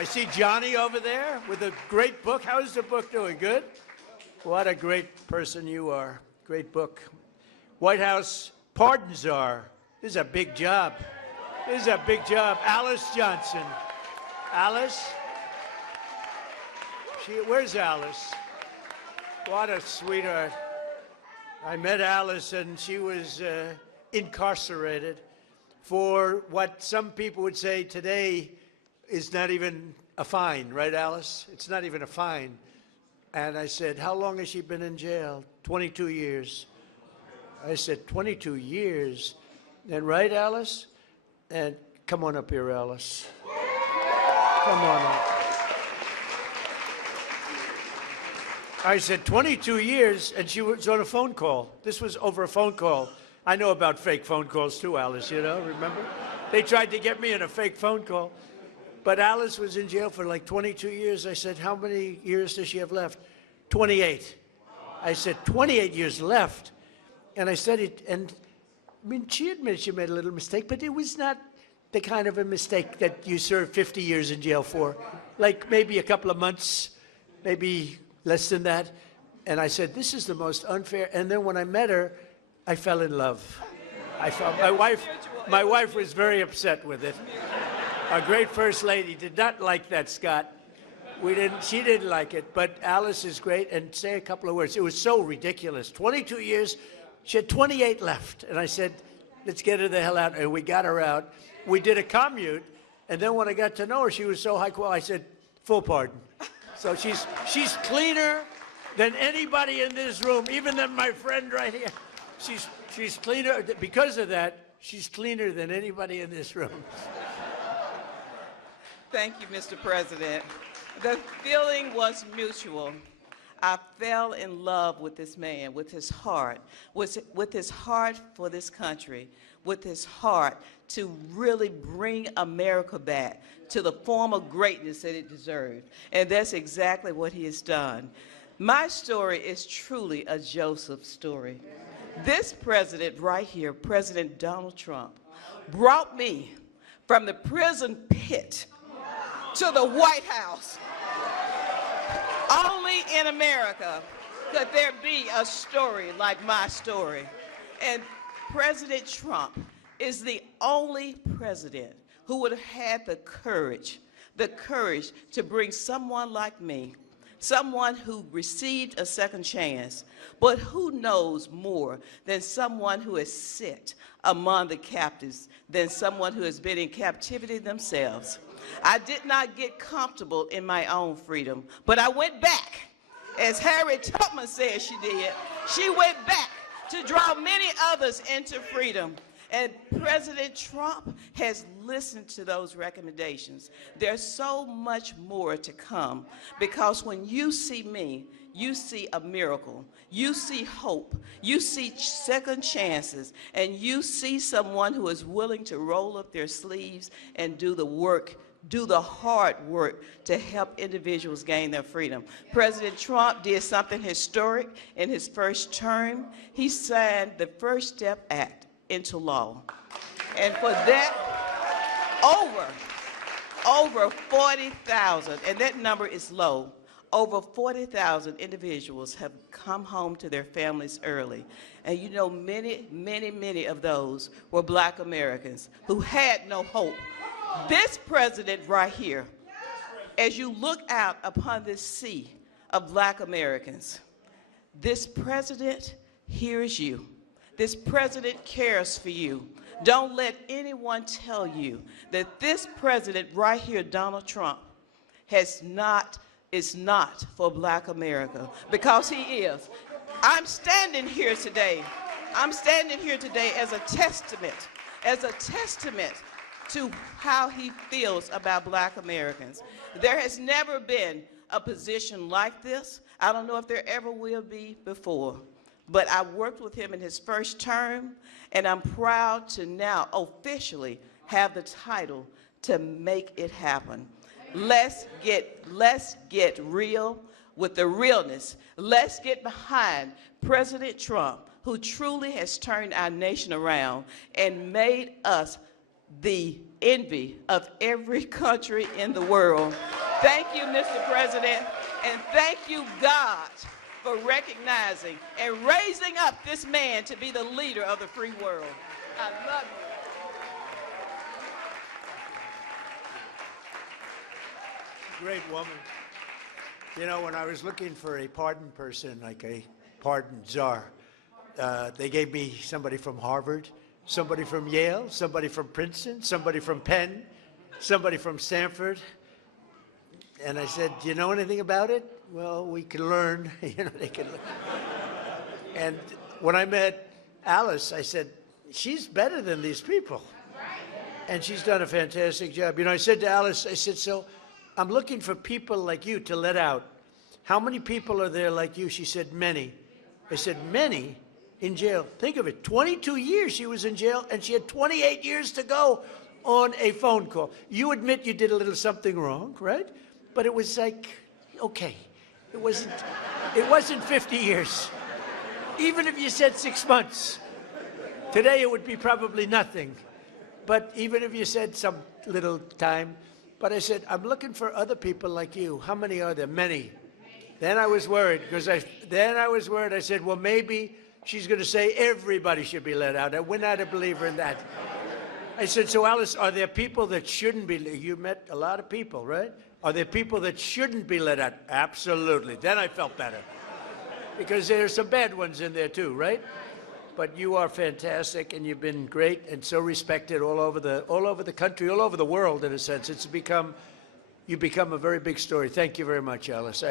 I see Johnny over there with a great book. How is the book doing? Good? What a great person you are. Great book. White House Pardon Czar. This is a big job. This is a big job. Alice Johnson. Alice? Where's Alice? What a sweetheart. I met Alice and she was incarcerated for what some people would say today is not even a fine, right, Alice? It's not even a fine. And I said, how long has she been in jail? 22 years. I said, 22 years. And right, Alice? And come on up here, Alice. Come on up. I said, 22 years, and she was on a phone call. This was over a phone call. I know about fake phone calls too, Alice, you know, remember? They tried to get me in a fake phone call. But Alice was in jail for like 22 years. I said, how many years does she have left? 28. I said, 28 years left. And I said it, and I mean, she admitted she made a little mistake, but it was not the kind of a mistake that you serve 50 years in jail for. Like maybe a couple of months, maybe less than that. And I said, this is the most unfair. And then when I met her, I fell in love. My wife was very upset with it. Our great First Lady did not like that, Scott. She didn't like it, but Alice is great. And say a couple of words. It was so ridiculous. 22 years, she had 28 left. And I said, let's get her the hell out. And we got her out. We did a commute. And then when I got to know her, she was so high quality. I said, full pardon. So she's cleaner than anybody in this room, even than my friend right here. She's cleaner. Because of that, she's cleaner than anybody in this room. Thank you, Mr. President. The feeling was mutual. I fell in love with this man, with his heart for this country, with his heart to really bring America back to the form of greatness that it deserved. And that's exactly what he has done. My story is truly a Joseph story. This president right here, President Donald Trump, brought me from the prison pit to the White House. Only in America could there be a story like my story. And President Trump is the only president who would have had the courage to bring someone like me, someone who received a second chance, but who knows more than someone who has sit among the captives, than someone who has been in captivity themselves. I did not get comfortable in my own freedom, but I went back. As Harriet Tubman said she did, she went back to draw many others into freedom. And President Trump has listened to those recommendations. There's so much more to come, because when you see me, you see a miracle, you see hope, you see second chances, and you see someone who is willing to roll up their sleeves and do the work, do the hard work to help individuals gain their freedom. President Trump did something historic in his first term. He signed the First Step Act into law. And for that, over 40,000, and that number is low, over 40,000 individuals have come home to their families early. And you know, many of those were Black Americans who had no hope. This president right here, as you look out upon this sea of Black Americans, this president hears you. This president cares for you. Don't let anyone tell you that this president right here, Donald Trump, is not for Black America, because he is. I'm standing here today as a testament to how he feels about Black Americans. There has never been a position like this. I don't know if there ever will be before. But I worked with him in his first term, and I'm proud to now officially have the title to make it happen. Let's get real with the realness. Let's get behind President Trump, who truly has turned our nation around and made us the envy of every country in the world. Thank you, Mr. President, and thank you, God, for recognizing and raising up this man to be the leader of the free world. I love you. Great woman. You know, when I was looking for a pardon person, like a pardon czar, they gave me somebody from Harvard, somebody from Yale, somebody from Princeton, somebody from Penn, somebody from Stanford. And I said, do you know anything about it? Well, we can learn. You know, they can learn. And when I met Alice, I said, she's better than these people. And she's done a fantastic job. You know, I said to Alice, I said, so I'm looking for people like you to let out. How many people are there like you? She said, many. I said, many in jail. Think of it, 22 years she was in jail, and she had 28 years to go on a phone call. You admit you did a little something wrong, right? But it was like, okay, it wasn't 50 years. Even if you said 6 months, today it would be probably nothing. But even if you said some little time, but I said, I'm looking for other people like you. How many are there? Many. Then I was worried, because I said, well, maybe she's going to say everybody should be let out. We're not a believer in that. I said, so Alice, are there people that shouldn't be? You met a lot of people, right? Are there people that shouldn't be let out? Absolutely. Then I felt better, because there's some bad ones in there too, right? But you are fantastic, and you've been great and so respected all over the country, all over the world, in a sense. You've become a very big story. Thank you very much, Alice.